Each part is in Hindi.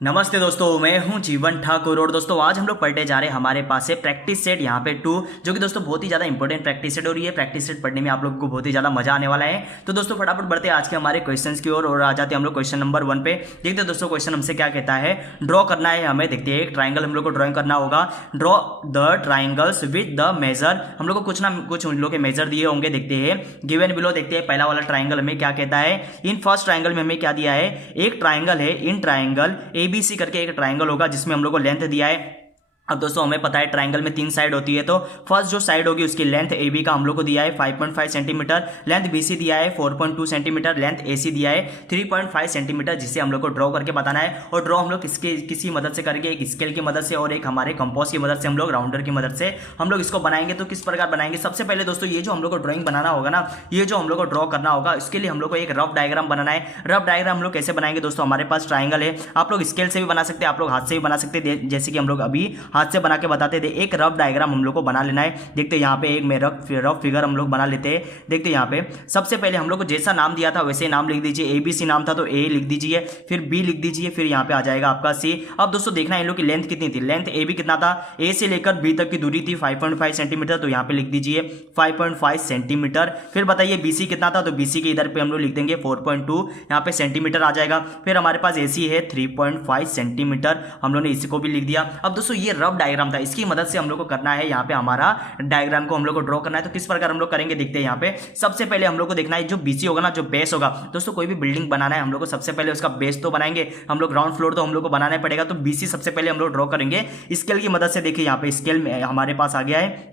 नमस्ते दोस्तों, मैं हूं जीवन ठाकुर और दोस्तों आज हम लोग पढ़ने जा रहे हैं। हमारे पास है प्रैक्टिस सेट यहाँ पे 2, जो कि दोस्तों बहुत ही ज़्यादा इंपॉर्टेंट प्रैक्टिस सेट और ये प्रैक्टिस सेट पढ़ने में आप लोगों को बहुत ही ज़्यादा मजा आने वाला है। तो दोस्तों फटाफट बढ़ते हैं आज के हमारे क्वेश्चंस की ओर और आ जाते हैं हम लोग क्वेश्चन नंबर 1 पे। देखते हैं दोस्तों क्वेश्चन हमसे क्या कहता है। ड्रॉ करना है हमें, देखते हैं एक ट्राइंगल हम लोग को ड्रॉइंग करना होगा। Draw the triangles with the measure, हम लोग को कुछ ना कुछ उन लोग के मेजर दिए होंगे। देखते हैं गिवन बिलो, देखते हैं पहला वाला ट्राइंगल हमें क्या कहता है। इन फर्स्ट ट्राइंगल में हमें क्या दिया है, एक ट्राइंगल है, इन ट्राइंगल ABC करके एक ट्राइंगल होगा जिसमें हम लोग को लेंथ दिया है। अब दोस्तों हमें पता है ट्राइंगल में 3 साइड होती है, तो फर्स्ट जो साइड होगी उसकी लेंथ AB का हम लोग को दिया है 5.5 सेंटीमीटर, लेंथ BC दिया है 4.2 सेंटीमीटर, लेंथ AC दिया है 3.5 सेंटीमीटर, जिसे हम लोग को ड्रॉ करके बताना है। और ड्रॉ हम लोग किसी मदद से करेंगे, एक स्केल की मदद से और एक हमारे कंपास की मदद से, हम लोग राउंडर की मदद से हम लोग इसको बनाएंगे। तो किस प्रकार बनाएंगे, सबसे पहले दोस्तों ये जो हम लोग को ड्रॉइंग बनाना होगा ना, ये जो हम लोग को ड्रॉ करना होगा, इसके लिए हम लोग को एक रफ डायग्राम बनाना है। रफ डायग्राम हम लोग कैसे बनाएंगे दोस्तों, हमारे पास ट्राइंगल है, आप लोग स्केल से भी बना सकते हैं, आप लोग हाथ से भी बना सकते हैं, जैसे कि हम लोग अभी हाथ से बना के बताते थे। एक रफ डायग्राम हम लोग को बना लेना है। देखते हैं यहाँ पे एक में रफ फिगर हम लोग बना लेते हैं। देखते हैं यहाँ पे सबसे पहले हम लोग को जैसा नाम दिया था वैसे नाम लिख दीजिए। ABC नाम था तो A लिख दीजिए, फिर B लिख दीजिए, फिर यहाँ पे आ जाएगा आपका C। अब दोस्तों देखना है इन लोग की लेंथ कितनी थी। लेंथ AB कितना था, A से लेकर B तक की दूरी थी 5.5 सेंटीमीटर, तो यहाँ पे लिख दीजिए 5.5 सेंटीमीटर। फिर बताइए BC कितना था, तो BC के इधर पे हम लोग लिख देंगे 4.2, यहाँ पे सेंटीमीटर आ जाएगा। फिर हमारे पास AC है 3.5 सेंटीमीटर, हम लोग ने इसी को भी लिख दिया। अब दोस्तों ये रफ डायग्राम था, इसकी मदद से हम लोग को करना है यहाँ पे हमारा डायग्राम को हम लोग को ड्रॉ करना है। तो किस प्रकार हम लोग करेंगे, देखते हैं यहाँ पे। सबसे पहले हम लोग को देखना है जो BC होगा ना, जो बेस होगा दोस्तों, कोई भी बिल्डिंग बनाना है हम लोग को सबसे पहले उसका बेस तो बनाएंगे हम लोग, ग्राउंड फ्लोर तो हम लोग को बनाना पड़ेगा। तो BC सबसे पहले हम लोग ड्रॉ करेंगे स्केल की मदद से। देखिए यहाँ पे स्केल में हमारे पास आ गया है।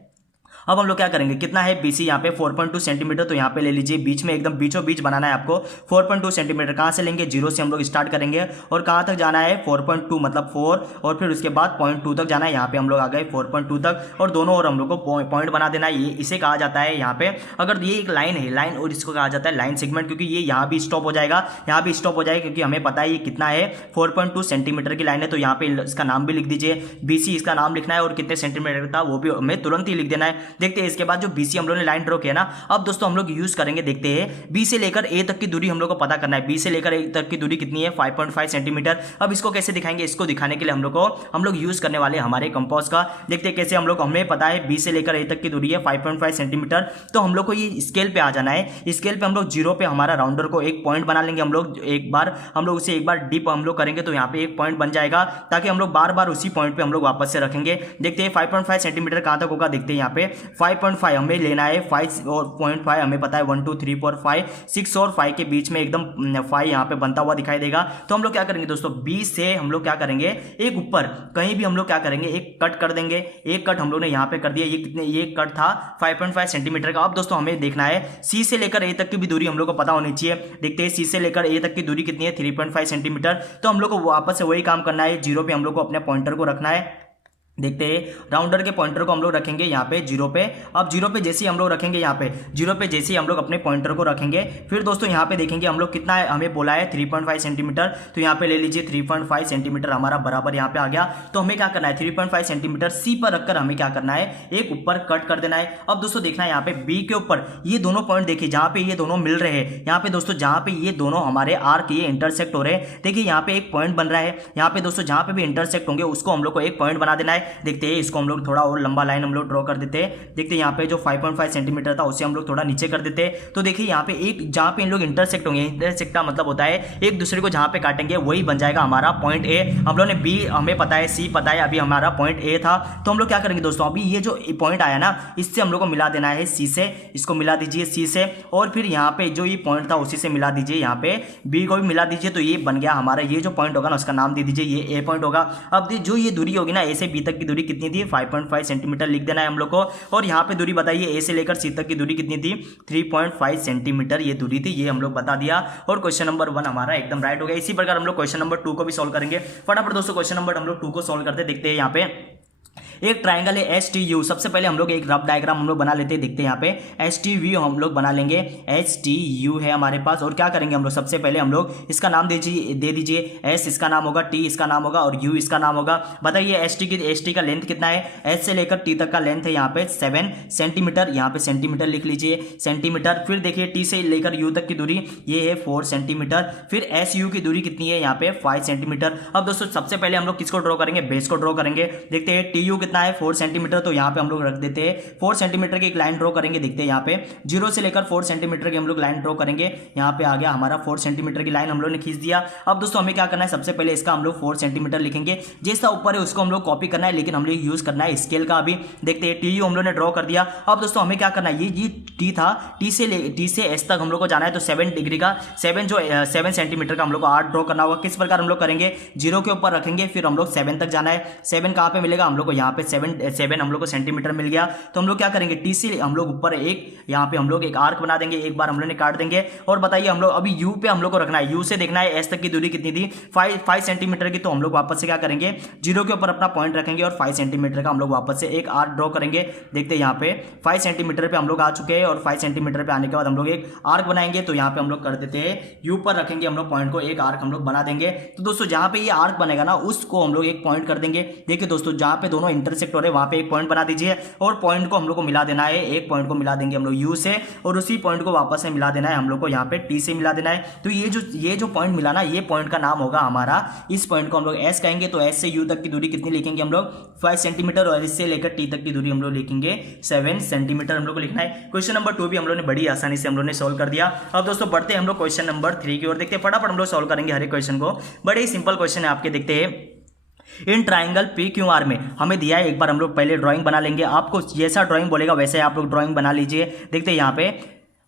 अब हम लोग क्या करेंगे, कितना है BC यहाँ पे 4.2 सेंटीमीटर, तो यहाँ पे ले लीजिए बीच में, एकदम बीचों बीच बनाना है आपको 4.2 सेंटीमीटर। कहाँ से लेंगे, 0 से हम लोग स्टार्ट करेंगे और कहाँ तक जाना है 4.2 मतलब 4, और फिर उसके बाद 0.2 तक जाना है। यहाँ पे हम लोग आ गए 4.2 तक और दोनों ओर हम लोग को पॉइंट बना देना है। ये इसे कहा जाता है यहाँ पे, अगर ये एक लाइन है, लाइन, और इसको कहा जाता है लाइन सेगमेंट, क्योंकि ये यहाँ भी स्टॉप हो जाएगा, यहाँ भी स्टॉप हो जाएगा, क्योंकि हमें पता है ये कितना है 4.2 सेंटीमीटर की लाइन है। तो यहाँ पे इसका नाम भी लिख दीजिए, BC इसका नाम लिखना है और कितने सेंटीमीटर था वो भी हमें तुरंत ही लिख देना है। देखते हैं इसके बाद जो BC हम लोग ने लाइन ड्रॉ किया ना, अब दोस्तों हम लोग यूज करेंगे। देखते हैं B से लेकर A तक की दूरी हम लोग को पता करना है। B से लेकर A तक की दूरी कितनी है, 5.5 सेंटीमीटर। अब इसको कैसे दिखाएंगे, इसको दिखाने के लिए हम लोग यूज करने वाले हमारे कंपास का। देखते हैं कैसे हम लोग, हमें पता है B से लेकर A तक की दूरी है 5.5 सेंटीमीटर, तो हम लोग को ये स्केल पे आ जाना है। स्केल पे हम लोग 0 पे हमारा राउंडर को एक पॉइंट बना लेंगे हम लोग। एक बार हम लोग उसे एक बार डिप हम लोग करेंगे तो यहाँ पे एक पॉइंट बन जाएगा, ताकि हम लोग बार बार उसी पॉइंट पे हम लोग वापस से रखेंगे। देखते हैं 5.5 सेंटीमीटर कहाँ तक होगा, देखते हैं यहाँ पे 5.5 हमें लेना है, 5 और 0.5 हमें पता है 1 2 3 4 5 6 और 5 के बीच में एकदम 5 यहाँ पे बनता हुआ दिखाई देगा। तो हम लोग क्या करेंगे दोस्तों, B से हम लोग क्या करेंगे, एक ऊपर कहीं भी हम लोग क्या करेंगे, एक कट कर देंगे। एक कट हम लोग ने यहाँ पे कर दिया, ये कितने, ये कट था 5.5 सेंटीमीटर का। अब दोस्तों हमें देखना है C से लेकर A तक की भी दूरी हम लोग को पता होनी चाहिए। देखते हैं C से लेकर A तक की दूरी कितनी है, 3.5 सेंटीमीटर। तो हम लोग को वापस से वही काम करना है, 0 पे हम लोग को अपने पॉइंटर को रखना है। देखते हैं राउंडर के पॉइंटर को हम लोग रखेंगे यहाँ पे 0 पे। अब 0 पे जैसे ही हम लोग रखेंगे, यहाँ पे 0 पे जैसे ही हम लोग अपने पॉइंटर को रखेंगे, फिर दोस्तों यहाँ पे देखेंगे हम लोग कितना है, हमें बोला है 3.5 सेंटीमीटर, तो यहाँ पे ले लीजिए 3.5 सेंटीमीटर हमारा बराबर यहाँ पे आ गया। तो हमें क्या करना है, 3.5 सेंटीमीटर C पर रखकर हमें क्या करना है, एक ऊपर कट कर देना है। अब दोस्तों देखना है यहाँ पे B के ऊपर ये दोनों पॉइंट देखिए, जहाँ पे ये दोनों मिल रहे हैं, यहाँ पे दोस्तों जहाँ पे ये दोनों हमारे आर्क ये इंटरसेक्ट हो रहे हैं, देखिए यहाँ पे एक पॉइंट बन रहा है। यहाँ पे दोस्तों जहाँ पे भी इंटरसेक्ट होंगे उसको हम लोग को एक पॉइंट बना देना है। देखते हैं इसको हम लोग थोड़ा और लंबा लाइन हम लोग ड्रॉ कर देते हैं। देखते हैं यहाँ पे जो 5.5 सेंटीमीटर था उसे हम लोग थोड़ा नीचे कर देते हैं। तो देखिए यहाँ पे एक जहाँ पे इन लोग इंटरसेक्ट होंगे, इंटरसेक्ट का मतलब होता है एक दूसरे को जहाँ पे काटेंगे वही बन जाएगा हमारा पॉइंट A। हम लोग ने B हमें पता है, C पता है, अभी हमारा पॉइंट A था। तो हम लोग क्या करेंगे दोस्तों, अभी ये जो पॉइंट आया ना, इससे हम लोग को मिला देना है C से, इसको मिला दीजिए C से, और फिर यहाँ पे जो ये पॉइंट था उसी से मिला दीजिए, यहाँ पे B को भी मिला दीजिए। तो ये बन गया हमारा, ये जो पॉइंट होगा ना उसका नाम दे दीजिए, ये A पॉइंट होगा। अब जो ये दूरी होगी ना, A से B तक की दूरी कितनी थी, 5.5 सेंटीमीटर लिख देना है हम लोग को। और यहाँ पे दूरी बताइए, A से लेकर C तक की दूरी कितनी थी, 3.5 सेंटीमीटर ये दूरी थी, ये हम लोग बता दिया। और क्वेश्चन नंबर 1 हमारा एकदम राइट हो गया। इसी प्रकार हम लोग क्वेश्चन नंबर 2 को भी सॉल्व करेंगे। फटाफट दोस्तों क्वेश्चन नंबर हम लोग 2 को सॉल्व करते देखते हैं। यहाँ पे एक ट्राइंगल है एस टी यू। सबसे पहले हम लोग एक रफ डायग्राम हम लोग बना लेते हैं, देखते हैं यहाँ पे एस टी व्यू हम लोग बना लेंगे। एच टी यू है हमारे पास, और क्या करेंगे हम लोग, सबसे पहले हम लोग इसका नाम दे दीजिए। एस इसका नाम होगा, टी इसका नाम होगा और यू इसका नाम होगा। बताइए एस टी का लेंथ कितना है, एच से लेकर टी तक का लेंथ है यहाँ पे 7 सेंटीमीटर, यहाँ पे सेंटीमीटर लिख लीजिए, सेंटीमीटर। फिर देखिए टी से लेकर यू तक की दूरी ये है 4 सेंटीमीटर। फिर एस यू की दूरी कितनी है यहाँ पे 5 सेंटीमीटर। अब दोस्तों सबसे पहले हम लोग किसको ड्रॉ करेंगे, बेस को ड्रॉ करेंगे। देखते हैं टी यू कितना है 4 सेंटीमीटर, तो यहाँ पे हम लोग रख देते हैं 4 सेंटीमीटर की एक लाइन ड्रॉ करेंगे। देखते हैं यहाँ पे 0 से लेकर 4 सेंटीमीटर की हम लोग लाइन ड्रॉ करेंगे। यहाँ पे आ गया हमारा 4 सेंटीमीटर की लाइन हम लोग ने खींच दिया। अब दोस्तों हमें क्या करना है, सबसे पहले इसका हम लोग 4 सेंटीमीटर लिखेंगे, जैसा ऊपर है उसको हम लोग कॉपी करना है, लेकिन हम लोग यूज करना है स्केल का। अभी देखते हैं टी यू हम लोग ने ड्रॉ कर दिया। अब दोस्तों हमें क्या करना है, ये टी था, टी से एस तक हम लोग को जाना है, तो 7 डिग्री का 7 सेंटीमीटर का हम लोग को आर्क ड्रॉ करना होगा। किस प्रकार हम लोग करेंगे, 0 के ऊपर रखेंगे, फिर हम लोग 7 तक जाना है। 7 कहाँ पे मिलेगा हम लोग को, यहाँ पे 7 हम लोग को सेंटीमीटर मिल गया। तो हम लोग क्या करेंगे, टी से हम लोग ऊपर एक यहाँ पे हम लोग एक आर्क बना देंगे, एक बार हम लोग ने काट देंगे। और बताइए हम लोग अभी यू पे हम लोग को रखना है, यू से देखना है एस तक की दूरी कितनी थी, 5 सेंटीमीटर की। तो हम लोग वापस से क्या करेंगे, 0 के ऊपर अपना पॉइंट रखेंगे और 5 सेंटीमीटर का हम लोग वापस से एक आर्क ड्रॉ करेंगे। देखते हैं यहाँ पे 5 सेंटीमीटर पे हम लोग आ चुके हैं, और 5 सेंटीमीटर पे आने के बाद हम लोग एक आर्क बनाएंगे। तो यहाँ पे हम लोग कर देते हैं यू पर रखेंगे हम लोग पॉइंट को, एक आर्क हम लोग बना देंगे। तो दोस्तों जहां पे ये आर्क बनेगा ना, उसको हम लोग एक पॉइंट कर देंगे। देखिए दोस्तों जहां पे दोनों इंटरसेक्ट हो रहे हैं वहां पे एक पॉइंट बना दीजिए, और पॉइंट को हम लोग को मिला देना है। एक पॉइंट को मिला देंगे हम लोग यू से, और उसी पॉइंट को वापस से मिला देना है हम लोग को यहाँ पे टी से मिला देना है। तो ये जो पॉइंट मिला ना, ये पॉइंट का नाम होगा हमारा, इस पॉइंट को हम लोग एस कहेंगे। तो एस से यू तक की दूरी कितनी लिखेंगे हम लोग, 5 सेंटीमीटर, और इससे लेकर टी तक की दूरी हम लोग लिखेंगे 7 सेंटीमीटर हम लोग को लिखना है। क्वेश्चन नंबर 2 भी हम लोग ने बड़ी आसानी से हम लोग ने सोल्व कर दिया। अब दोस्तों बढ़ते हैं हम लोग क्वेश्चन नंबर 3 की ओर। देखते हैं फटाफट हम लोग सोल्व करेंगे हर एक क्वेश्चन को, बड़े ही सिंपल क्वेश्चन है आपके। देखते हैं in triangle P Q R में हमें दिया है, एक बार हम लोग पहले ड्राइंग बना लेंगे। आपको जैसा ड्राइंग बोलेगा वैसे आप लोग ड्राइंग बना लीजिए। देखते हैं यहाँ पे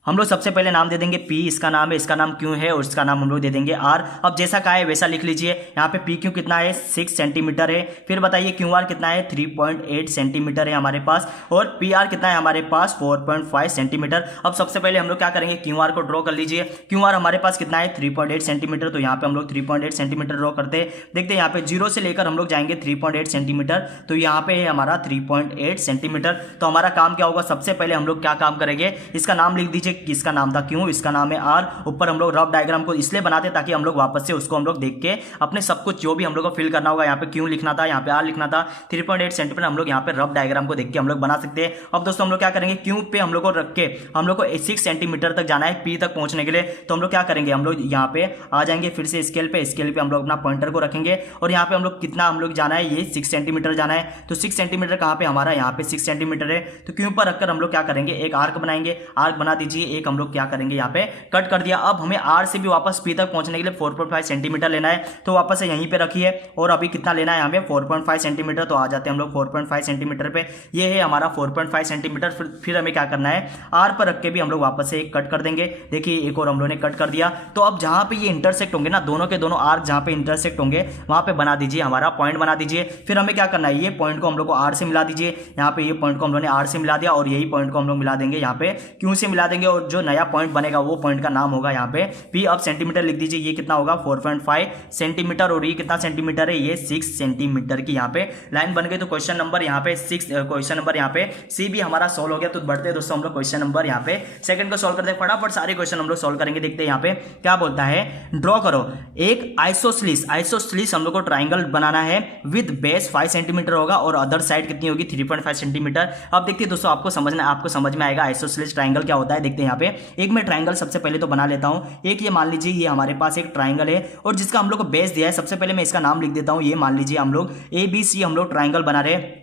हम लोग सबसे पहले नाम दे देंगे पी, इसका नाम है, इसका नाम क्यू है, और इसका नाम हम लोग दे देंगे आर। अब जैसा कहा है वैसा लिख लीजिए। यहाँ पे पी क्यू कितना है 6 सेंटीमीटर है। फिर बताइए क्यू आर कितना है 3.8 सेंटीमीटर है हमारे पास, और पी आर कितना है हमारे पास 4.5 सेंटीमीटर। अब सबसे पहले हम लोग क्या करेंगे, क्यू आर को ड्रॉ कर लीजिए। क्यू आर हमारे पास कितना है 3.8 सेंटीमीटर, तो यहाँ पे हम लोग 3.8 सेंटीमीटर ड्रॉ करते हैं। देखते हैं यहाँ पे 0 से लेकर हम लोग जाएंगे 3.8 सेंटीमीटर, तो यहाँ पे है हमारा 3.8 सेंटीमीटर। तो हमारा काम क्या होगा, सबसे पहले हम लोग क्या काम करेंगे, इसका नाम लिख दीजिए, किसका नाम था क्यों, इसका नाम है आर। ऊपर हम लोग रफ डायग्राम को इसलिए बनाते ताकि हम लोग वापस से उसको हम लोग देख के अपने सब कुछ जो भी हम लोग को फिल करना होगा, यहाँ पे क्यों लिखना था, यहाँ पे आर लिखना था, 3.8 सेंटीमीटर हम लोग यहाँ पे रफ डायग्राम को देख के हम लोग बना सकते हैं। अब दोस्तों हम लोग क्या करेंगे, क्यों पे हम लोग को रख के हम लोग को 6 सेंटीमीटर तक जाना है पी तक पहुंचने के लिए। तो हम लोग क्या करेंगे, हम लोग यहाँ पे आ जाएंगे, फिर से स्केल पे हम लोग अपना पॉइंटर को रखेंगे, और यहाँ पे हम लोग कितना हम लोग जाना है, ये 6 सेंटीमीटर जाना है। तो 6 सेंटीमीटर कहाँ पे हमारा, यहाँ पे 6 सेंटीमीटर है। तो क्यों पर रखकर हम लोग क्या करेंगे, एक आर्क बनाएंगे। आर्क बना दीजिए, एक हम लोग क्या करेंगे यहाँ पे कट कर दिया। अब हमें आर से भी वापस पी तक पहुंचने के लिए 4.5 सेंटीमीटर लेना है, तो वापस से यहीं पे रखिए। और अभी कितना लेना है हमें 4.5 सेंटीमीटर, तो आ जाते हैं हम लोग 4.5 सेंटीमीटर पे। ये है हमारा 4.5 सेंटीमीटर। फिर हमें क्या करना है, आर पर रख के भी हम लोग वापस से एक कट कर देंगे। देखिए एक और हम लोग ने कट कर दिया। तो अब जहां पे ये इंटरसेक्ट होंगे ना, दोनों के दोनों आर्क जहां पे इंटरसेक्ट होंगे वहां पे बना दीजिए, हमारा पॉइंट बना दीजिए। फिर हमें क्या करना है, ये पॉइंट को हम लोग को आर से मिला दीजिए। यहाँ पे ये पॉइंट को हम लोग ने आर से मिला दिया, और यही पॉइंट को हम लोग मिला देंगे यहाँ पे क्यू से मिला देंगे, और जो नया पॉइंट बनेगा वो पॉइंट का नाम होगा यहाँ पे पी। अब सेंटीमीटर लिख दीजिए, ये कितना होगा 4.5 सेंटीमीटर, और ये कितना सेंटीमीटर है, ये 6 सेंटीमीटर की यहाँ पे लाइन बन गई। तो क्वेश्चन नंबर यहाँ पे 6, क्वेश्चन नंबर यहाँ पे सी भी हमारा सोल्व हो गया। तो बढ़ते हैं दोस्तों हम लोग क्वेश्चन नंबर यहाँ पे सेकंड को सोल्व करते हैं। फटाफट सारे क्वेश्चन हम लोग सोल्व करेंगे। देखते हैं यहाँ पे क्या बोलता है, ड्रॉ करो एक आइसोस्लिस हम लोग को ट्राइंगल बनाना है विद बेस 5 सेंटीमीटर होगा, और अदर साइड कितनी होगी 3.5 सेंटीमीटर। अब देखते हैं दोस्तों, आपको समझ में आएगा आइसोस्लिस ट्राइंगल क्या होता है। देखते हैं यहाँ पे एक मैं ट्राइंगल सबसे पहले तो बना लेता हूं। एक ये मान लीजिए ये हमारे पास एक ट्राइंगल है, और जिसका हम लोग को बेस दिया है। सबसे पहले मैं इसका नाम लिख देता हूं। ये मान लीजिए हम लोग ABC हम लोग ट्राइंगल बना रहे हैं,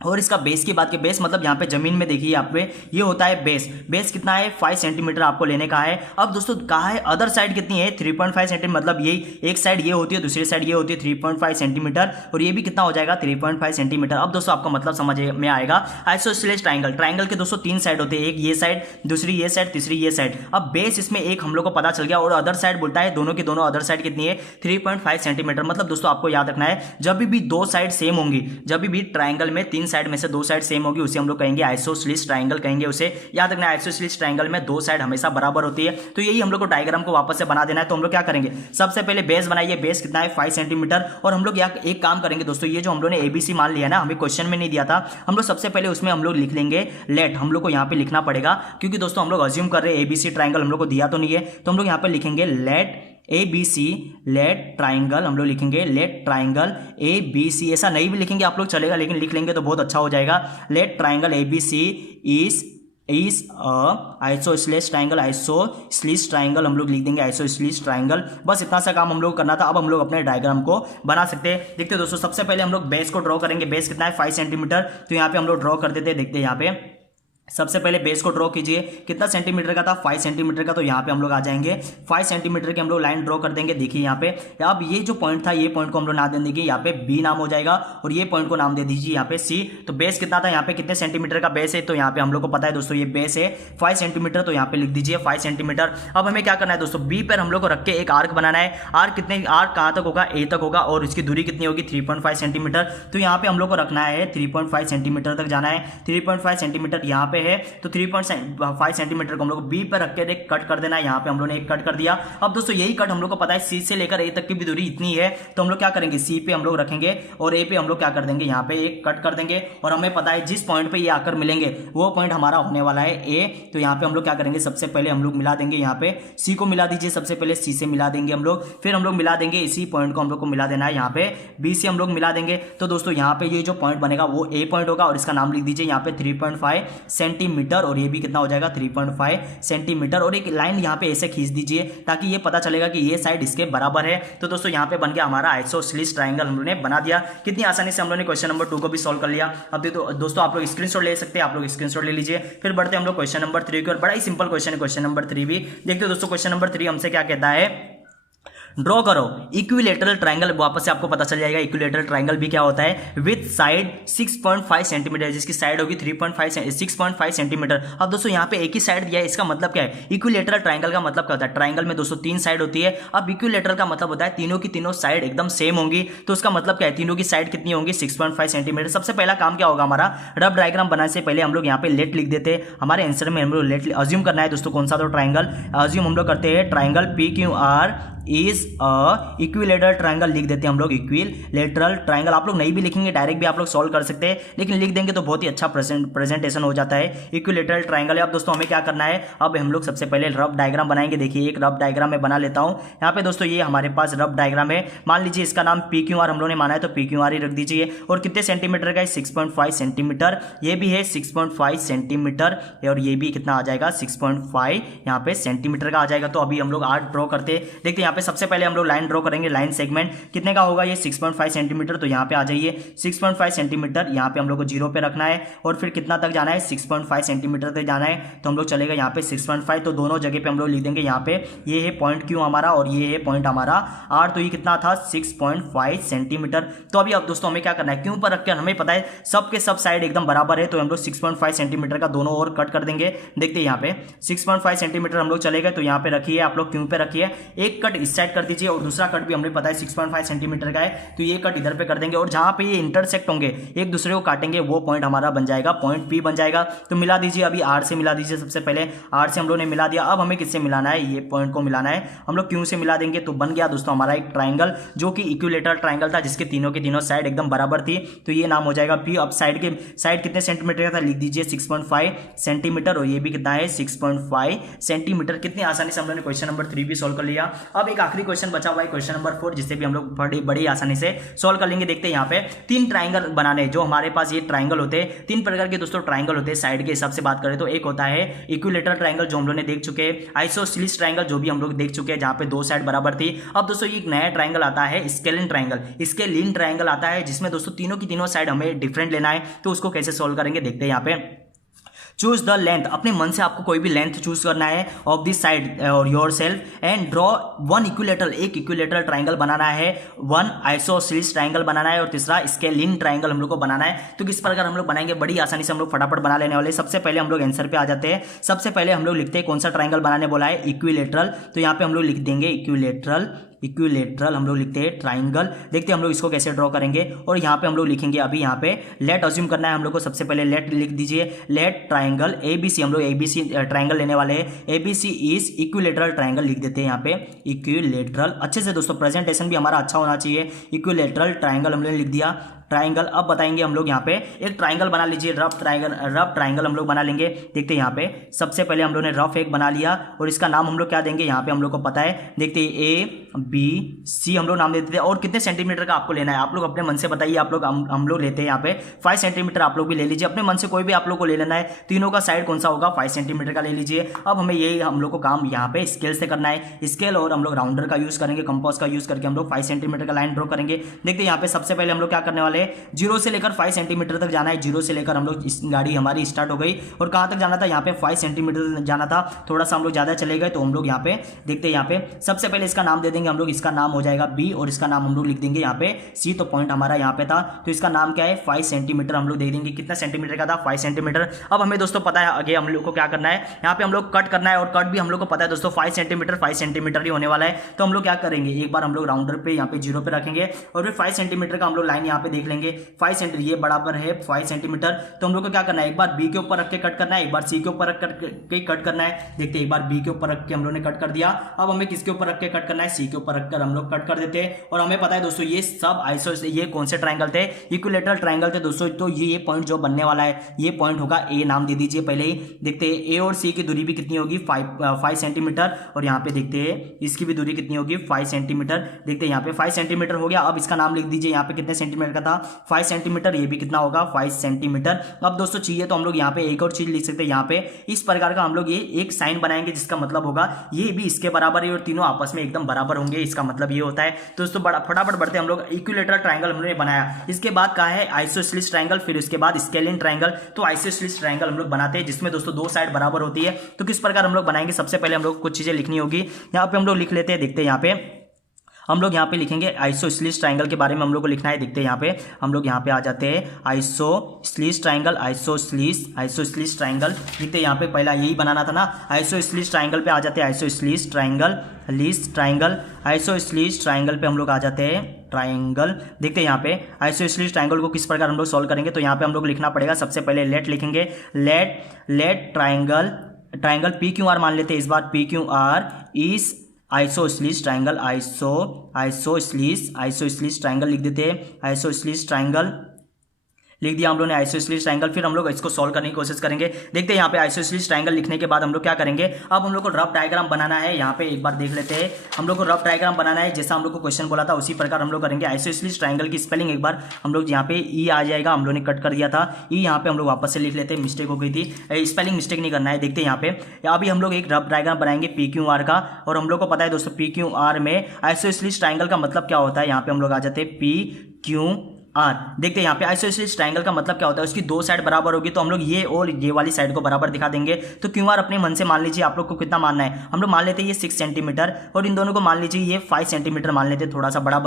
और इसका बेस की बात के बेस मतलब यहाँ पे जमीन में देखिए आप पे ये होता है बेस कितना है 5 सेंटीमीटर आपको लेने का है। अब दोस्तों कहा है अदर साइड कितनी है 3.5 सेंटीमीटर, मतलब यही एक साइड ये होती है, दूसरी साइड ये होती है 3.5 सेंटीमीटर, और ये भी कितना हो जाएगा 3.5 सेंटीमीटर। अब दोस्तों आपको मतलब समझ में आएगा। आइसोस्लेस ट्राइंगल के दोस्तों 3 साइड होते हैं, एक ये साइड, दूसरी ये साइड, तीसरी ये साइड। अब बेस इसमें एक हम लोग को पता चल गया, और अदर साइड बोलता है दोनों के दोनों अदर साइड कितनी है 3.5 सेंटीमीटर। मतलब दोस्तों आपको याद रखना है, जब भी 2 साइड सेम होंगी, जब भी ट्राइंगल में 3 साइड में से दो साइड सेम होगी उसे हम लोग कहेंगे आइसोसेलेस ट्राइंगल कहेंगे उसे। याद रखना आइसोसेलेस ट्राइंगल में दो साइड हमेशा बराबर होती है। तो यही हम लोग को डायग्राम को वापस से बना देना है। तो हम लोग क्या करेंगे, सबसे पहले बेस बनाइए। बेस कितना है 5 सेंटीमीटर। और हम लोग एक काम करेंगे दोस्तों, ये जो हम लोग ने एबीसी मान लिया ना, हमें क्वेश्चन में नहीं दिया था, हम लोग सबसे पहले उसमें हम लोग लिख लेंगे लेट। हम लोग को यहाँ पे लिखना पड़ेगा क्योंकि दोस्तों हम लोग अज्यूम कर रहे हैं एबीसी ट्राइंगल हम लोग को दिया तो नहीं है। तो हम लोग यहाँ पे लिखेंगे लेट ABC, लेट ट्राइंगल, हम लोग लिखेंगे लेट ट्राइंगल ABC। ऐसा नहीं भी लिखेंगे आप लोग चलेगा, लेकिन लिख लेंगे तो बहुत अच्छा हो जाएगा। Let triangle ABC is isosceles triangle. Isosceles triangle हम लोग लिख देंगे आइसोसेलेस ट्राइंगल। बस इतना सा काम हम लोग करना था। अब हम लोग अपने डायग्राम को बना सकते हैं। देखते हैं दोस्तों, सबसे पहले हम लोग बेस को ड्रॉ करेंगे। बेस कितना है 5 सेंटीमीटर। तो यहाँ पे हम लोग ड्रॉ कर देते हैं। देखते हैं यहाँ पे सबसे पहले बेस को ड्रॉ कीजिए। कितना सेंटीमीटर का था 5 सेंटीमीटर का। तो यहाँ पे हम लोग आ जाएंगे 5 सेंटीमीटर के हम लोग लाइन ड्रॉ कर देंगे। देखिए यहाँ पे अब ये जो पॉइंट था, ये पॉइंट को हम लोग नाम दे देंगे यहाँ पे B नाम हो जाएगा और ये पॉइंट को नाम दे दीजिए यहाँ पे C। तो बेस कितना था, यहाँ पे कितने सेंटीमीटर का बेस है, तो यहाँ पे हम लोग को पता है दोस्तों ये बेस है 5 सेंटीमीटर। तो यहाँ पे लिख दीजिए 5 सेंटीमीटर। अब हमें क्या करना है दोस्तों, B पर हम लोग को रख के एक आर्क बनाना है। आर्क कहाँ तक होगा, A तक होगा और इसकी दूरी कितनी होगी 3.5 सेंटीमीटर। तो यहाँ पे हम लोग को रखना है 3.5 सेंटीमीटर तक जाना है। 3.5 सेंटीमीटर यहाँ पे है तो 3.5 सेंटीमीटर को हम लोग B पर रख के एक कट कर देना है। यहाँ पे हम लोग ने एक कट कर दिया। अब दोस्तों यही कट हम लोग को पता है C से लेकर A तक की भी दूरी इतनी है। तो हम लोग क्या करेंगे, C पे हम लोग रखेंगे और A पे हम लोग क्या कर देंगे, यहाँ पे एक कट कर देंगे। और हमें पता है जिस पॉइंट पे ये आकर मिलेंगे वो पॉइंट हमारा होने वाला है A। तो यहाँ पे हम लोग क्या करेंगे, सबसे पहले हम लोग मिला देंगे, यहाँ पे C को मिला दीजिए। सबसे पहले C से मिला देंगे हम लोग, फिर हम लोग मिला देंगे इसी पॉइंट को हम लोग को मिला देना है यहाँ पे B से हम लोग मिला देंगे। तो दोस्तों यहाँ पे ये जो पॉइंट बनेगा वो A पॉइंट होगा और इसका नाम लिख दीजिए यहाँ पे 3.5 सेंटीमीटर। और ये भी कितना हो जाएगा 3.5 सेंटीमीटर। और एक लाइन यहाँ पे ऐसे खींच दीजिए ताकि ये पता चलेगा कि ये साइड इसके बराबर है। तो दोस्तों यहाँ पे बन गया हमारा आइसोसेलेस ट्राइंगल, हम लोगों ने बना दिया। कितनी आसानी से हम लोगों ने क्वेश्चन नंबर 2 को भी सॉल्व कर लिया। अब दोस्तों आप लोग स्क्रीनशॉट ले सकते हैं, आप लोग स्क्रीनशॉट ले लीजिए। फिर बढ़ते हम लोग क्वेश्चन नंबर 3 की ओर। बड़ा ही सिंपल क्वेश्चन है क्वेश्चन नंबर 3 भी। देखते हो दोस्तों क्वेश्चन नंबर 3 हमसे क्या कहता है, ड्रॉ करो इक्विलेटरल ट्राइंगल। वापस से आपको पता चल जाएगा इक्विलेटरल ट्राइंगल भी क्या होता है। विथ साइड 6.5 सेंटीमीटर, जिसकी साइड होगी 6.5 सेंटीमीटर। अब दोस्तों यहाँ पे एक ही साइड दिया है, इसका मतलब क्या है, इक्विलेटरल ट्राइंगल का मतलब क्या होता है, ट्राइंगल में दोस्तों 3 साइड होती है। अब इक्विलेटरल का मतलब होता है तीनों की तीनों साइड एकदम सेम होंगी। तो उसका मतलब क्या है, तीनों की साइड कितनी होंगी 6.5 सेंटीमीटर। सबसे पहला काम क्या होगा हमारा, रफ डायग्राम बनाने से पहले हम लोग यहाँ पे लेट लिख देते हैं। हमारे आंसर में हम लोग लेट अज्यूम करना है दोस्तों, कौन सा तो ट्राइंगल अज्यूम हम लोग करते हैं, triangle PQR is a equilateral triangle लिख देते हैं हम लोग, इक्विलेटरल ट्राइंगल। आप लोग नहीं भी लिखेंगे, डायरेक्ट भी आप लोग सॉल्व कर सकते हैं, लेकिन लिख देंगे तो बहुत ही अच्छा प्रेजेंटेशन हो जाता है। इक्विलेटरल ट्राइंगल है। अब दोस्तों हमें क्या करना है, अब हम लोग सबसे पहले रफ डायग्राम बनाएंगे। देखिए एक रफ डायग्राम मैं बना लेता हूं। यहाँ पे दोस्तों ये हमारे पास रफ डायग्राम है। मान लीजिए इसका नाम PQR हम लोगों ने माना है, तो PQR ही रख दीजिए। और कितने सेंटीमीटर का है 6.5 सेंटीमीटर। ये भी है 6.5 सेंटीमीटर और ये भी कितना आ जाएगा 6.5 यहाँ पे सेंटीमीटर का आ जाएगा। तो अभी हम लोग आर्क ड्रॉ करते हैं। देखते हैं यहाँ पे सबसे पहले हम लोग लाइन ड्रॉ करेंगे। लाइन सेगमेंट कितने का होगा, ये 6.5 सेंटीमीटर। तो यहाँ पे आ जाइए 6.5 सेंटीमीटर, यहाँ पे हम लोग को 0 पे रखना है। और फिर कितना तक जाना है 6.5 सेंटीमीटर तक जाना है। तो हम लोग चलेगा यहाँ पे 6.5। तो दोनों जगह पे हम लोग लिख देंगे, यहाँ पे ये है पॉइंट Q हमारा और ये है पॉइंट हमारा R। तो ये कितना था 6.5 सेंटीमीटर। तो अभी अब दोस्तों हमें क्या करना है, Q पर रखकर हमें पता है सब के सब साइड एकदम बराबर है। तो हम लोग 6.5 सेंटीमीटर का दोनों ओर कट कर देंगे। देखते हैं यहाँ पे 6.5 सेंटीमीटर हम लोग चले गए। तो यहाँ पे रखिए आप लोग Q पे रखिए, एक कट इस साइड कर दीजिए और दूसरा कट भी हमें पता है 6.5 सेंटीमीटर का है। तो ये कट इधर पे कर देंगे और जहां पे ये इंटरसेक्ट होंगे एक दूसरे को काटेंगे वो पॉइंट हमारा बन जाएगा, पॉइंट P बन जाएगा। तो मिला दीजिए, अभी R से मिला दीजिए। सबसे पहले R से हम लोगों ने मिला दिया। अब हमें किससे मिलाना है, ये पॉइंट को मिलाना है। हम लोग Q से मिला देंगे। तो बन गया दोस्तों हमारा एक ट्राइंगल जो कि इक्विलेटरल ट्राइंगल था, जिसके तीनों की तीनों साइड एकदम बराबर थी। तो ये नाम हो जाएगा P। अब साइड कितने सेंटीमीटर का था लिख दीजिए 6.5 सेंटीमीटर और ये भी कितना है 6.5 सेंटीमीटर। कितनी आसानी से हम लोगों ने क्वेश्चन नंबर 3 भी सॉल्व कर लिया। अब एक आखिरी क्वेश्चन बचा हुआ है क्वेश्चन नंबर 4, जिसे भी हम लोग बड़ी आसानी से सॉल्व कर लेंगे। देखते हैं यहाँ पे 3 ट्राइंगल बनाने, जो हमारे पास ये ट्राइंगल होते हैं 3 प्रकार के दोस्तों ट्राइंगल होते हैं साइड के हिसाब से बात करें तो। एक होता है इक्विलेटरल ट्राइंगल जो हम लोग ने देख चुके हैं, आइसोसेलेस ट्राइंगल जो भी हम लोग देख चुके हैं जहां पे 2 साइड बराबर थी। अब दोस्तों ये एक नया ट्राइंगल आता है स्केलिन ट्राइंगल आता है, जिसमें दोस्तों तीनों की तीनों साइड हमें डिफरेंट लेना है। तो उसको कैसे सॉल्व करेंगे देखते हैं यहाँ पे। चूज द लेंथ, अपने मन से आपको कोई भी लेंथ चूज करना है ऑफ दिस साइड और your self and draw one equilateral, एक इक्विलेटरल ट्राइंगल बनाना है, 1 आइसोसेलेस ट्राइंगल बनाना है और तीसरा स्केलिन ट्राइंगल हम लोग को बनाना है। तो किस प्रकार हम लोग बनाएंगे, बड़ी आसानी से हम लोग फटाफट बना लेने वाले। सबसे पहले हम लोग आंसर पे आ जाते हैं। सबसे पहले हम लोग लिखते हैं कौन सा ट्राइंगल बनाने बोला है, इक्विलेटरल। तो यहाँ पे हम लोग लिख देंगे इक्विलेटरल इक्विलेटरल हम लोग लिखते हैं ट्राइंगल। देखते हैं हम लोग इसको कैसे ड्रॉ करेंगे। और यहाँ पे हम लोग लिखेंगे अभी यहाँ पे लेट अज्यूम करना है हम लोग को। सबसे पहले लेट लिख दीजिए, लेट ट्राइंगल ABC, हम लोग ABC ट्राइंगल लेने वाले हैं। ABC इज इक्विलेटरल ट्राइंगल लिख देते हैं यहाँ पे, इक्विलेटरल। अच्छे से दोस्तों प्रेजेंटेशन भी हमारा अच्छा होना चाहिए। इक्विलेटरल ट्राइंगल हमने लिख दिया, ट्राइंगल। अब बताएंगे हम लोग यहाँ पे एक ट्राइंगल बना लीजिए, रफ ट्राइंगल हम लोग बना लेंगे। देखते हैं यहाँ पे सबसे पहले हम लोग ने रफ एक बना लिया और इसका नाम हम लोग क्या देंगे यहाँ पे हम लोग को पता है। देखते हैं ABC हम लोग नाम देते थे। और कितने सेंटीमीटर का आपको लेना है आप लोग अपने मन से बताइए। आप लोग हम लोग लेते हैं यहाँ पे 5 सेंटीमीटर, आप लोग भी ले लीजिए अपने मन से, कोई भी आप लोग को ले लेना है। तीनों का साइड कौन सा होगा, 5 सेंटीमीटर का ले लीजिए। अब हमें यही हम लोग को काम यहाँ पे स्केल से करना है, स्केल और हम लोग राउंडर का यूज करेंगे, कंपास का यूज करके हम लोग 5 सेंटीमीटर का लाइन ड्रॉ करेंगे। देखते हैं यहाँ पे सबसे पहले हम लोग क्या करने वाले हैं, 0 से लेकर 5 सेंटीमीटर तक जाना है। 0 से लेकर हम लोग इस गाड़ी हमारी स्टार्ट हो गई और कहां तक जाना था, यहाँ पे 5 सेंटीमीटर जाना था। थोड़ा सा हम लोग ज्यादा चले गए तो हम लोग यहाँ पे देखते हैं यहाँ पे सबसे पहले इसका नाम दे देंगे हम लोग। इसका नाम हो जाएगा B और इसका नाम हम लोग लिख देंगे यहाँ पे C। तो पॉइंट हमारा यहाँ पे था तो इसका नाम क्या है 5 सेंटीमीटर हम लोग दे देंगे। कितना सेंटीमीटर का था, 5 सेंटीमीटर। अब हमें दोस्तों पता है आगे हम लोग को क्या करना है, यहाँ पे हम लोग कट करना है और कट भी हम लोग को पता है दोस्तों 5 सेंटीमीटर ही होने वाला है। तो हम लोग क्या करेंगे, एक बार हम लोग राउंडर पे यहाँ पे 0 पे रखेंगे और फिर 5 सेंटीमीटर का हम लोग लाइन यहाँ पे देख लेंगे। 5 सेंटीमीटर ये बराबर है 5 सेंटीमीटर। तो हम लोग को क्या करना है, एक बार B के ऊपर रख के कट करना है, एक बार C के ऊपर रख के कट करना है। देखते हैं एक बार B के ऊपर रख के हम लोग ने कट कर दिया। अब हमें किसके ऊपर रख के कट करना है, C के ऊपर रखकर हम लोग कट कर देते हैं। और हमें पता है दोस्तों ये सब आइसो, ये कौन से ट्राइंगल थे, इक्विलेटरल ट्राइंगल थे दोस्तों। तो ये पॉइंट जो बनने वाला है ये पॉइंट होगा A, नाम दे दीजिए पहले ही। देखते हैं A और C की दूरी भी कितनी होगी, 5 सेंटीमीटर। और यहाँ पे देखते हैं इसकी भी दूरी कितनी होगी, 5 सेंटीमीटर। देखते हैं यहाँ पे 5 सेंटीमीटर हो गया। अब इसका नाम लिख दीजिए यहाँ पे कितने सेंटीमीटर का था, 5 सेंटीमीटर। ये भी कितना होगा, 5 सेंटीमीटर। अब दोस्तों चाहिए तो हम लोग यहाँ पे एक और चीज लिख सकते हैं, यहाँ पे इस प्रकार का हम लोग ये एक साइन बनाएंगे जिसका मतलब होगा ये भी इसके बराबर है और तीनों आपस में एकदम बराबर होंगे। इसका मतलब ये होता है दोस्तों। बड़ा फटाफट बढ़ते हम लोग। इक्विलेटरल ट्राइंगल हमने बनाया, इसके बाद कहा है आइसोसेलेस ट्राइंगल, फिर उसके बाद स्केलिन ट्राइंगल। तो आइसोसेलेस ट्राइंगल हम लोग बनाते हैं जिसमें दोस्तों 2 साइड बराबर होती है। तो किस प्रकार हम लोग बनाएंगे, सबसे पहले हम लोग कुछ चीजें लिखनी होगी। यहाँ पे हम लोग लिख लेते हैं। देखते हैं यहाँ पे हम लोग यहाँ पे लिखेंगे आइसोसेलेस ट्राइंगल के बारे में हम लोग को लिखना है। देखते हैं यहाँ पे हम लोग यहाँ पे आ जाते हैं आइसोसेलेस ट्राइंगल, आइसोसेलेस ट्राइंगल। देखते हैं यहाँ पे पहला यही बनाना था ना, आइसोसेलेस ट्राइंगल पे आ जाते हैं, आइसोसेलेस ट्राइंगल पे हम लोग आ जाते हैं ट्राइंगल। देखते हैं यहाँ पे आइसोसेलेस ट्राइंगल को किस प्रकार हम लोग सॉल्व करेंगे। तो यहाँ पे हम लोग लिखना पड़ेगा, सबसे पहले लेट लिखेंगे, लेट ट्राइंगल PQR मान लेते हैं इस बार, PQR is isosceles triangle, isosceles triangle लिख देते हैं, आइसोसेलेस ट्राइंगल लिख दिया हम लोग ने, आइसोसेलेस ट्राइंगल। फिर हम लोग इसको सॉल्व करने की कोशिश करेंगे। देखते हैं यहाँ पे आइसोसेलेस ट्राइंगल लिखने के बाद हम लोग क्या करेंगे, अब हम लोग को रफ डायग्राम बनाना है। यहाँ पे एक बार देख लेते हैं, हम लोग को रफ डायग्राम बनाना है जैसा हम लोग को क्वेश्चन बोला था उसी प्रकार हम लोग करेंगे। आइसोसेलेस ट्राइंगल की स्पेलिंग एक बार हम लोग यहाँ पे E आ जाएगा, हम लोग ने कट कर दिया था E, यहाँ पे हम लोग वापस से लिख लेते हैं, मिस्टेक हो गई थी, स्पेलिंग मिस्टेक नहीं करना है। देखते हैं यहाँ पे अभी हम लोग एक रफ डायग्राम बनाएंगे PQR का। और हम लोग को पता है दोस्तों PQR में आइसोसेलेस ट्राइंगल का मतलब क्या होता है। यहाँ पे हम लोग आ जाते हैं PQR। देखते हैं यहाँ पे आइसोसेलेस ट्राइंगल का मतलब क्या होता है, उसकी 2 साइड बराबर होगी तो हम लोग ये और ये वाली साइड को बराबर दिखा देंगे। तो QR अपने मन से मान लीजिए आप लोग को कितना मानना है, हम लोग मान लेते हैं ये 6 सेंटीमीटर और इन दोनों को मान लीजिए ये 5 सेंटीमीटर मान लेते हैं, थोड़ा सा बड़ा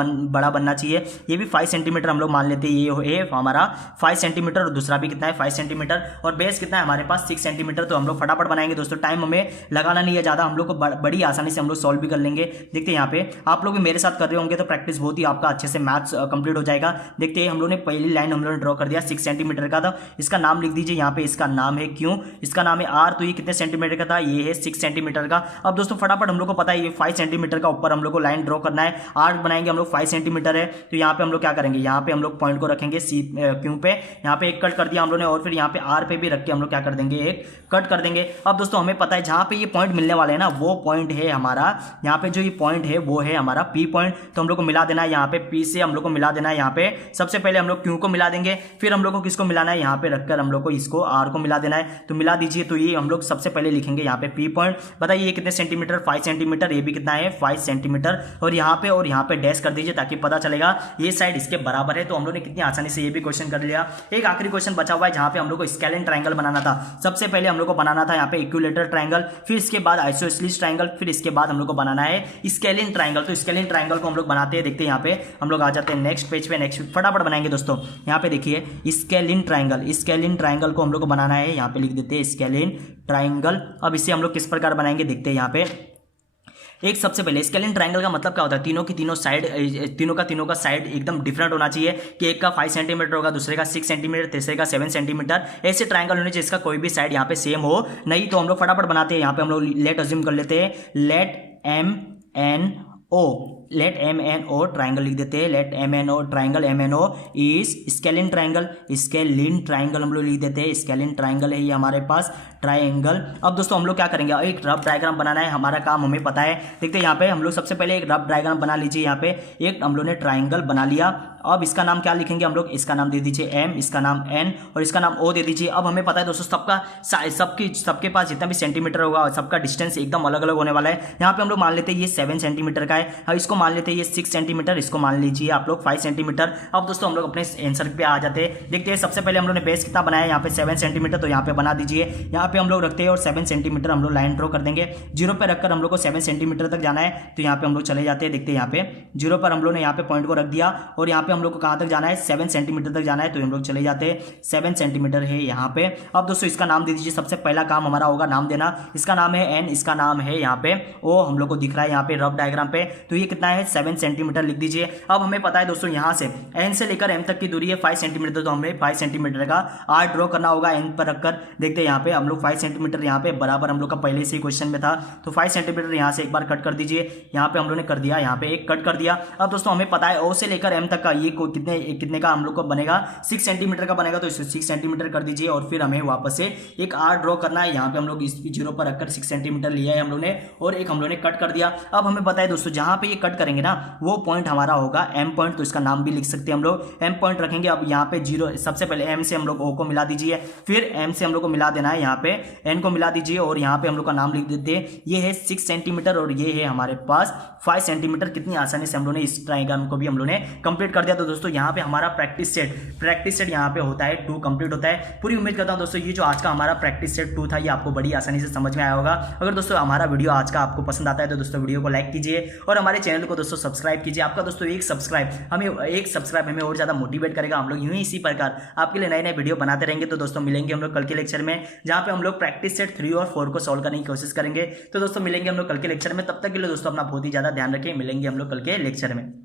बनना चाहिए। ये भी 5 सेंटीमीटर हम लोग मान लेते हैं, ये हमारा 5 सेंटीमीटर और दूसरा भी कितना है 5 सेंटीमीटर और बेस कितना है हमारे पास 6 सेंटीमीटर। तो हम लोग फटाफट बनाएंगे दोस्तों, टाइम हमें लगाना नहीं है ज़्यादा, हम लोग को बड़ी आसानी से हम लोग सॉल्व भी कर लेंगे। देखते हैं यहाँ पे आप लोग भी मेरे साथ कर रहे होंगे तो प्रैक्टिस बहुत ही आपका अच्छे से मैथ्स कंप्लीट हो जाएगा। देखते हैं हम लोग ने पहली लाइन हम लोग ने ड्रॉ कर दिया 6 सेंटीमीटर का था, इसका नाम लिख दीजिए यहाँ पे, इसका नाम है क्यों, इसका नाम है R। तो ये कितने सेंटीमीटर का था, ये है 6 सेंटीमीटर का। अब दोस्तों फटाफट हम लोग को पता है ये 5 सेंटीमीटर का ऊपर हम लोग को लाइन ड्रॉ करना है, आर्क बनाएंगे हम लोग 5 सेंटीमीटर है। तो यहाँ पे हम लोग क्या करेंगे, यहाँ पे हम लोग पॉइंट को रखेंगे क्यों पे, यहाँ पे एक कट कर दिया हम लोग ने और फिर यहाँ पे R पे भी रख के हम लोग क्या कर देंगे, एक कट कर देंगे। अब दोस्तों हमें पता है जहाँ पे ये पॉइंट मिलने वाले हैं ना वो पॉइंट है हमारा, यहाँ पे जो ये पॉइंट है वो है हमारा P पॉइंट। तो हम लोग को मिला देना है यहाँ पे P से हम लोग को मिला देना है यहाँ पे, सबसे पहले हम लोग Q को मिला देंगे, फिर हम लोग को किसको मिलाना है, यहाँ पे रखकर हम लोग को इसको R को मिला देना है। तो मिला दीजिए, तो ये हम लोग सबसे पहले लिखेंगे यहाँ पे P पॉइंट। बताइए ये कितने सेंटीमीटर, 5 सेंटीमीटर, ये भी कितना है 5 सेंटीमीटर और यहाँ पे डैश कर दीजिए ताकि पता चलेगा ये साइड इसके बराबर है। तो हम लोग ने कितनी आसानी से ये भी क्वेश्चन कर लिया। एक आखिरी क्वेश्चन बचा हुआ है जहाँ पे हम लोग को स्केलिन ट्राइंगल बनाना था। सबसे पहले हम लोग को बनाना था यहाँ पे इक्विलेटरल ट्राइंगल, फिर इसके बाद आइसोसेलेस ट्राइंगल, फिर इसके बाद हम लोग को बनाना है स्केलिन ट्राइंगल। तो स्केलिन ट्राइंगल को हम लोग बनाते हैं, देखते हैं यहाँ पे हम लोग आ जाते हैं नेक्स्ट पेज पे, नेक्स्ट फटाफट बनाएंगे दोस्तों। यहाँ पे देखिए स्केलिन ट्राइंगल को हम लोग को बनाना है, यहाँ पे लिख देते हैं स्केलिन ट्राइंगल। अब इसे हम लोग किस प्रकार बनाएंगे देखते हैं यहाँ पे। एक सबसे पहले स्केलिन ट्रायंगल का मतलब क्या होता है, तीनों की तीनों साइड, तीनों का साइड एकदम डिफरेंट होना चाहिए कि एक का 5 सेंटीमीटर होगा, दूसरे का 6 सेंटीमीटर, तीसरे का 7 सेंटीमीटर। ऐसे ट्रायंगल होने चाहिए जिसका कोई भी साइड यहाँ पे सेम हो। नहीं तो हम लोग फटाफट बनाते हैं, यहाँ पे हम लोग लेट अज्यूम कर लेते हैं, let M N O triangle लिख देते हैं। Let M N O triangle, M N O is scalene triangle, scalene triangle हम लोग लिख देते हैं। स्केलिन ट्राइंगल है ये हमारे पास ट्राइंगल। अब दोस्तों हम लोग क्या करेंगे, एक रफ डायग्राम बनाना है, हमारा काम हमें पता है। देखते हैं यहाँ पे हम लोग सबसे पहले एक रफ डायग्राम बना लीजिए। यहाँ पे एक हम लोग ने ट्राइंगल बना लिया। अब इसका नाम क्या लिखेंगे हम लोग, इसका नाम दे दीजिए एम, इसका नाम एन और इसका नाम ओ दे दीजिए। अब हमें पता है दोस्तों सबके पास जितना भी सेंटीमीटर होगा सबका डिस्टेंस एकदम अलग अलग होने वाला है। यहाँ पे हम लोग मान लेते हैं ये 7 सेंटीमीटर का है, अब इसको मान लेते हैं ये 6 सेंटीमीटर, इसको मान लीजिए आप लोग 5 सेंटीमीटर। अब दोस्तों हम लोग अपने आंसर पे आ जाते हैं। देखते हैं सबसे पहले हम लोग ने बेस कितना बनाया, यहाँ पे 7 सेंटीमीटर, तो यहाँ पे बना दीजिए। यहाँ पे हम लोग रखते हैं और 7 सेंटीमीटर हम लोग लाइन ड्रॉ कर देंगे। जीरो पे रखकर हम लोग को 7 सेंटीमीटर तक जाना है, तो यहाँ पे हम लोग चले जाते हैं। देखते हैं यहाँ पे जीरो पर हम लोग ने यहाँ पे पॉइंट को रख दिया और यहाँ पे हम लोग को कहाँ तक जाना है, 7 सेंटीमीटर तक जाना है, तो हम लोग चले जाते हैं। 7 सेंटीमीटर है यहाँ पे। अब दोस्तों इसका नाम दे दीजिए, सबसे पहला काम हमारा होगा नाम देना। इसका नाम है एन, इसका नाम है यहाँ पे ओ, हम लोग को दिख रहा है यहाँ पे रफ डायग्राम पे, तो ये कितना है 7 सेंटीमीटर लिख दीजिए। अब हमें पता है दोस्तों यहाँ से एन से लेकर एम तक की दूरी है 5 सेंटीमीटर, तो हमें 5 सेंटीमीटर का आर ड्रॉ करना होगा एन पर रखकर। देखते हैं यहाँ पे हम लोग 5 सेंटीमीटर यहाँ पे बराबर हम लोग का पहले से ही क्वेश्चन में था, तो 5 सेंटीमीटर यहाँ से एक बार कट कर दीजिए। यहाँ पे हम लोग ने कर दिया, यहाँ पे एक कट कर दिया। अब दोस्तों हमें पता है ओ से लेकर एम तक का ये कितने का हम लोग को बनेगा, 6 सेंटीमीटर का बनेगा, तो इसे 6 सेंटीमीटर कर दीजिए और फिर हमें वापस से एक आर ड्रॉ करना है। यहाँ पे हम लोग इस जीरो पर रखकर 6 सेंटीमीटर लिया है हम लोग ने और एक हम लोग ने कट कर दिया। अब हमें पता है दोस्तों जहां पे ये कट करेंगे ना वो पॉइंट हमारा होगा एम पॉइंट, तो इसका नाम भी लिख सकते हैं हम लोग, एम पॉइंट रखेंगे। अब यहाँ पे जीरो, सबसे पहले एम से हम लोग ओ को मिला दीजिए, फिर एम से हम लोग को मिला देना है, यहाँ पे एन को मिला दीजिए और यहाँ पे हम लोग का नाम लिख देते हैं। ये है 6 सेंटीमीटर और ये है हमारे पास 5 सेंटीमीटर। कितनी आसानी से हम लोग ने इस ट्रायंगल को भी हम लोग ने कंप्लीट कर दिया। तो दोस्तों यहाँ पे हमारा प्रैक्टिस सेट यहाँ पे होता है 2 कंप्लीट होता है। पूरी उम्मीद करता हूँ दोस्तों ये जो आज का हमारा प्रैक्टिस सेट 2 था ये आपको बड़ी आसानी से समझ में आया होगा। अगर दोस्तों हमारा वीडियो आज का आपको पसंद आता है तो दोस्तों वीडियो को लाइक कीजिए और हमारे चैनल को दोस्तों सब्सक्राइब कीजिए। आपका दोस्तों एक सब्सक्राइब हमें और ज्यादा मोटिवेट करेगा। हम लोग यूं ही इसी प्रकार आपके लिए नए नए वीडियो बनाते रहेंगे। तो दोस्तों मिलेंगे हम लोग कल के लेक्चर में, जहां पे हम लोग प्रैक्टिस सेट 3 और 4 को सॉल्व करने की कोशिश करेंगे। तो दोस्तों मिलेंगे हम लोग कल के लेक्चर में, तब तक के लिए दोस्तों अपना बहुत ही ज्यादा ध्यान रखें। मिलेंगे हम लोग कल के लेक्चर में।